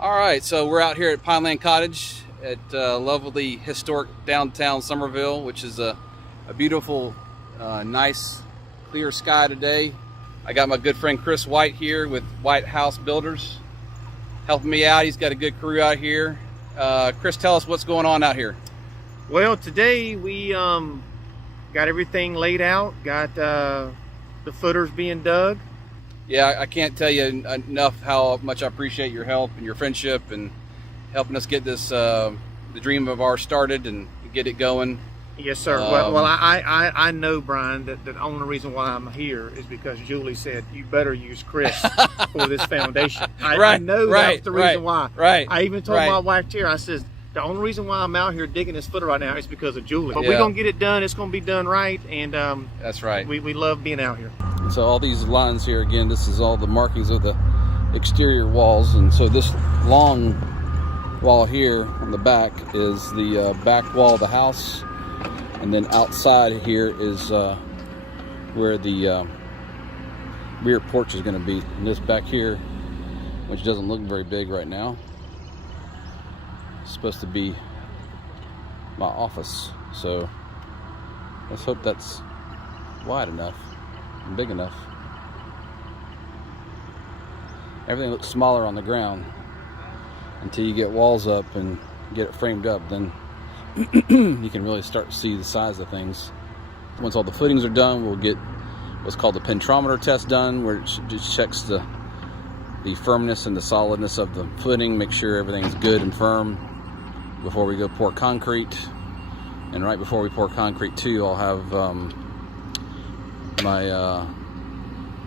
All right, so we're out here at Pineland Cottage at lovely historic downtown Somerville, which is a beautiful, nice, clear sky today. I got my good friend Chris White here with White House Builders helping me out. He's got a good crew out here. Chris, tell us what's going on out here. Well, today we got everything laid out, got the footers being dug. Yeah, I can't tell you enough how much I appreciate your help and your friendship and helping us get this the dream of ours started and get it going. Yes, sir. Well, I know, Brian, that the only reason why I'm here is because Julie said you better use Chris for this foundation. I know that's the reason why. Right. I even told my wife here, I said, the only reason why I'm out here digging this footer right now is because of Julie. But we're going to get it done. It's going to be done right. And that's right. We love being out here. So all these lines here, again, this is all the markings of the exterior walls. And so this long wall here on the back is the back wall of the house. And then outside here is where the rear porch is going to be. And this back here, which doesn't look very big right now, is supposed to be my office. So let's hope that's wide enough and big enough. Everything looks smaller on the ground until you get walls up and get it framed up. Then you can really start to see the size of things. Once all the footings are done, we'll get what's called the Pentrometer Test done, where it just checks the firmness and the solidness of the footing, make sure everything's good and firm before we go pour concrete. And right before we pour concrete too, I'll have one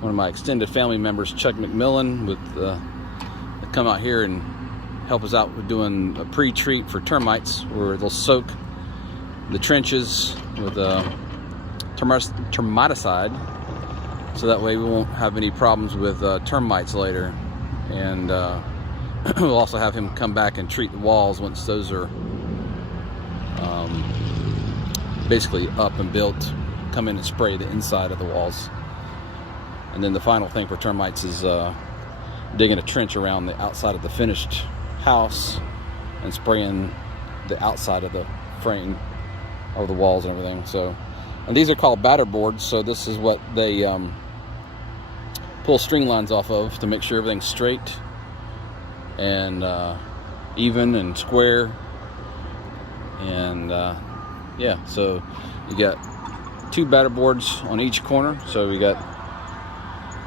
of my extended family members, Chuck McMillan, come out here and help us out with doing a pre-treat for termites, where they'll soak the trenches with termiticide, so that way we won't have any problems with termites later. And we'll also have him come back and treat the walls once those are basically up and built. Come in and spray the inside of the walls. And then the final thing for termites is digging a trench around the outside of the finished house and spraying the outside of the frame of the walls and everything. So, and these are called batter boards, so this is what they pull string lines off of to make sure everything's straight and even and square. And yeah, so you got 2 batter boards on each corner. So we got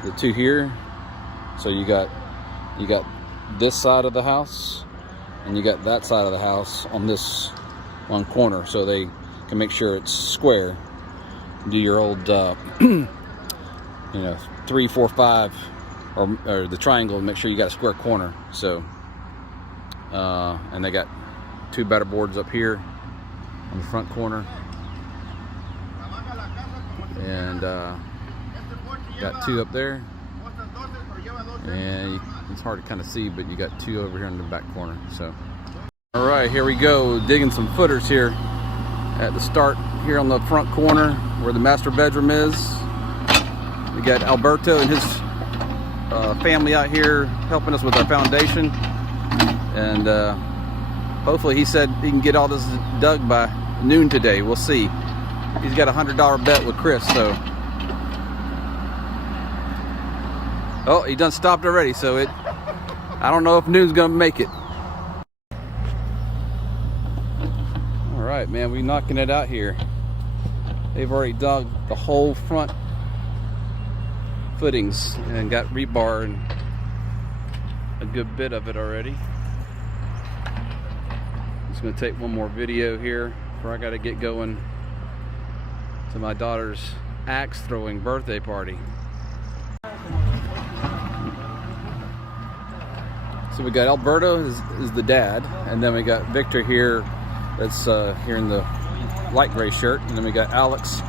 the 2 here. So you got this side of the house, and you got that side of the house on this one corner, so they can make sure it's square. Do your old 3, 4, 5, or the triangle, and make sure you got a square corner. So and they got 2 batter boards up here on the front corner, and got 2 up there, and it's hard to kind of see, but you got 2 over here in the back corner. So all right, here we go, digging some footers here at the start here on the front corner where the master bedroom is. We got Alberto and his family out here helping us with our foundation, and hopefully he said he can get all this dug by noon today. We'll see. He's got a $100 bet with Chris. So oh, he done stopped already, so I don't know if noon's gonna make it. All right, man, we knocking it out here. They've already dug the whole front footings and got rebar and a good bit of it already. Just gonna take one more video here before I gotta get going to my daughter's axe throwing birthday party. So we got Alberto is the dad, and then we got Victor here, that's here in the light gray shirt, and then we got Alex,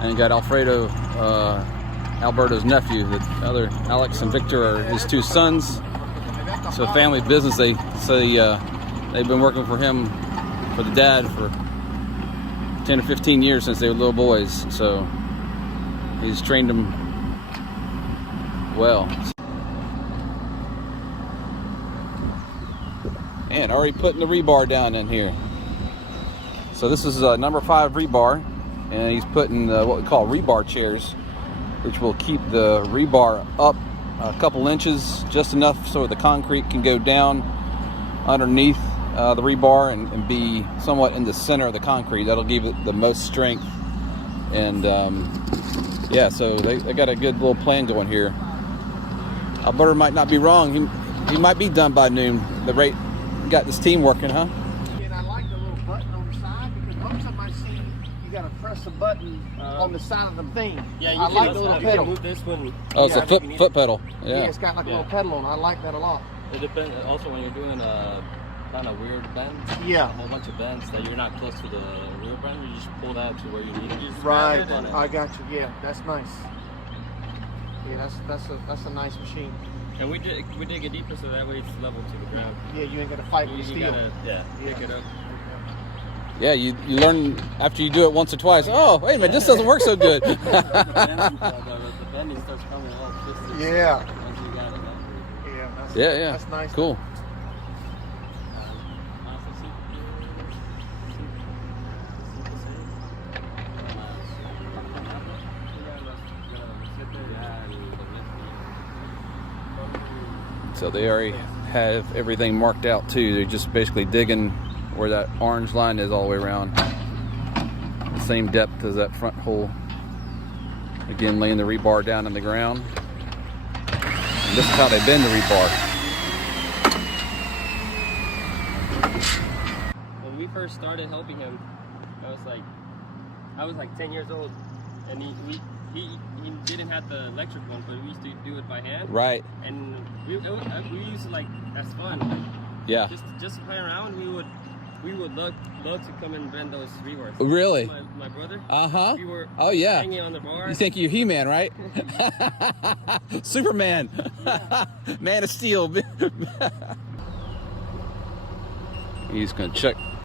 and we got Alfredo, Alberto's nephew. The other Alex and Victor are his 2 sons. So family business. They say they've been working for him, for the dad, for 10 or 15 years since they were little boys. So he's trained them well. And already putting the rebar down in here. So this is number 5 rebar, and he's putting what we call rebar chairs, which will keep the rebar up a couple inches, just enough so the concrete can go down underneath the rebar and be somewhat in the center of the concrete. That'll give it the most strength. And yeah, so they got a good little plan going here. Alberto might not be wrong. He might be done by noon. The rate got this team working, huh? And I like the little button on the side, because most of my see you got to press a button on the side of the thing. Yeah, you I can like the little pedal. move this one. Oh, it's a foot pedal. Yeah, Yeah. it's got like a little pedal on it. I like that a lot. It depends also when you're doing kind of weird bends. Yeah. A whole bunch of bends that you're not close to the rear bend. You just pull that to where you need it. You just Right. grab it and I got you. Yeah, that's nice. Yeah, that's a nice machine. And we dig it deeper so that way it's level to the ground. Yeah, you ain't got to fight with the You steel. gotta pick it up. Yeah, you learn after you do it once or twice. Oh, wait a minute, this doesn't work so good. The bending starts coming all twisted. Yeah. Once you got it. Yeah, that's nice. Cool. So they already have everything marked out too. They're just basically digging where that orange line is all the way around. The same depth as that front hole. Again, laying the rebar down in the ground. And this is how they bend the rebar. When we first started helping him, I was like 10 years old, and he didn't have the electric one, but we used to do it by hand. Right. And we used to, like, that's fun. Yeah. Just to play around, we would love to come and bend those rebars. Really? My brother. Uh-huh. We were Oh, yeah. hanging on the bar. You think you're He-Man, right? Superman. Man of Steel. He's going to check